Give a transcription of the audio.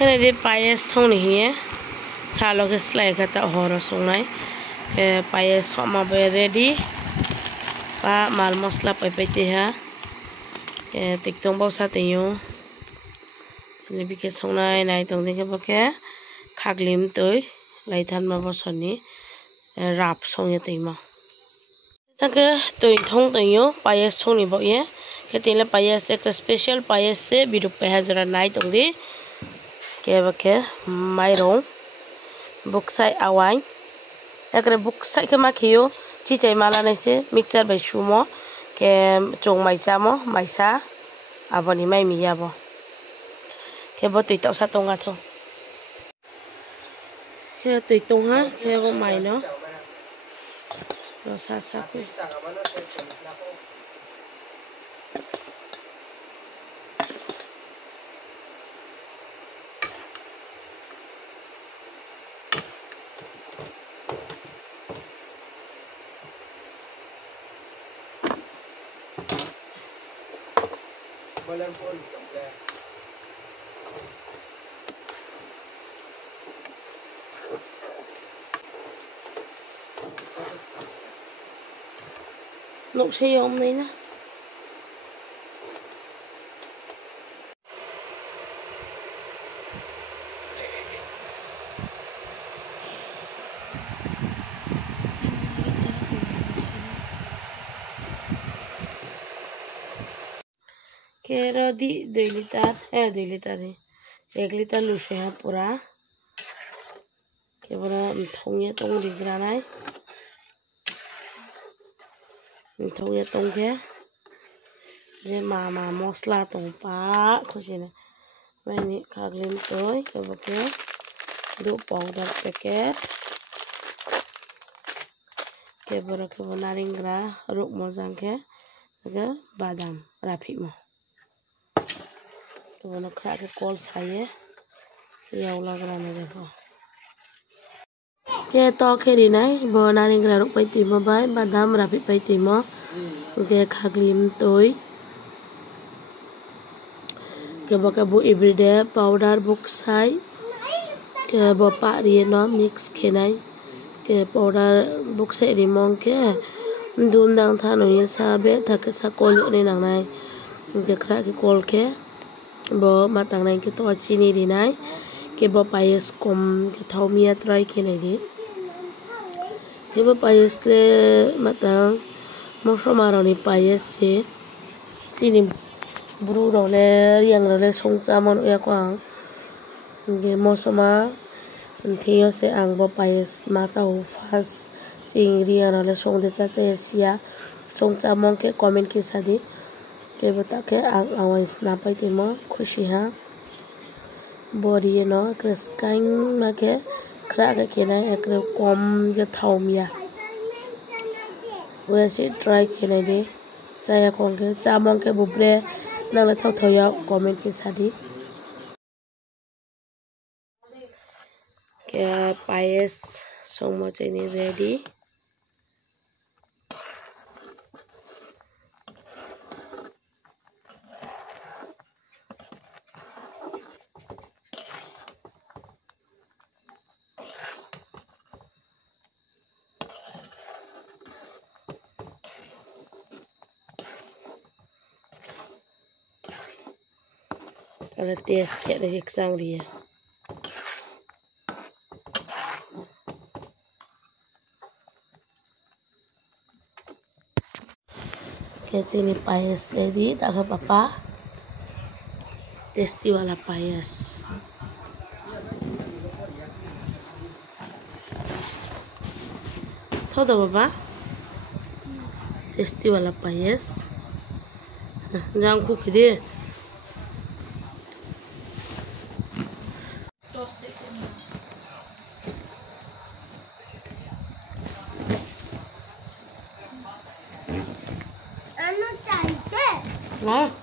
Ini dia payas song ni ya. Salo ke selai kata horor song nai. Ke payas sama ready. Pa mal mosla pepete ha. Ke tiktong bau sate yo. Ini bikin song nai tong ni ke pakai khaglim toy. Lai than ma bosoni rap song ya tema. Tak toy thong toy yo payas song ni bau ye. Ke tinggal payas ek special payas se biduk peha jora nai tong di. Ke pakai mairong buksai awai. Ekre buksai ke makiyo cicai malah nasi mixer by sumo ke cong maisa mo maisa aboni mai miya bo. Ke bo tui tau sa tonga tho. Ke tui tonga ke bo mai no. Lo sa ku. Nụ xe ôm này nè. Kero di 2 liter 2 liter है 1 liter लूसे है पूरा के बड़ा थोंगे तोंग दिख रहा है थोंगे तोंग के ये मामा मसला तोंग पा खुशी ने मैंने खागलिम तोय के बके 2 पाउडर पैकेट के बड़ा के नारिंगरा रुक मोजांग के बादाम राफी मो तो वो खा के कॉल चाहिए ये वाला कराने देखो के तो खेरी नहीं वो नारिंगरा रुक पैती मो बाय बादाम राफी पैती मो के खागलिम तोय के बके वो एवरीडे पाउडर बुक साई के वो पारिये ना मिक्स खेनाई के पाउडर बुक से रिमोंग के दूनदांग था नो ये साबे थक सा कॉल ने नांगनाई के खरा के कॉल के bo matang nai ke to chini di nai ke bo payas kom ke thomia try ke nai di ke bo payas le matang moso maro ni payas se chini bru ro le yang ro le song cha mon ya kwang ge moso ma thio se ang bo payas ma cha ho fas ching ri ro le song de cha cha sia song cha mon ke comment ke sadi के बता के आवाज ना पाई मो खुशी हाँ body no क्रस्काइन में के खरा के ना एक कम के थाउमिया वैसे ट्राई के ना दे चाय कौन के चामों के बुबरे नंगले थाउ थाउया कमेंट के सादी के पायस सोमो चेनी ready Kalau tes kayak ada sang dia. Kayak sini payas jadi tak apa-apa. Testi wala payas. Tahu tak apa? Testi wala payas. Jangan cook dia. Nah.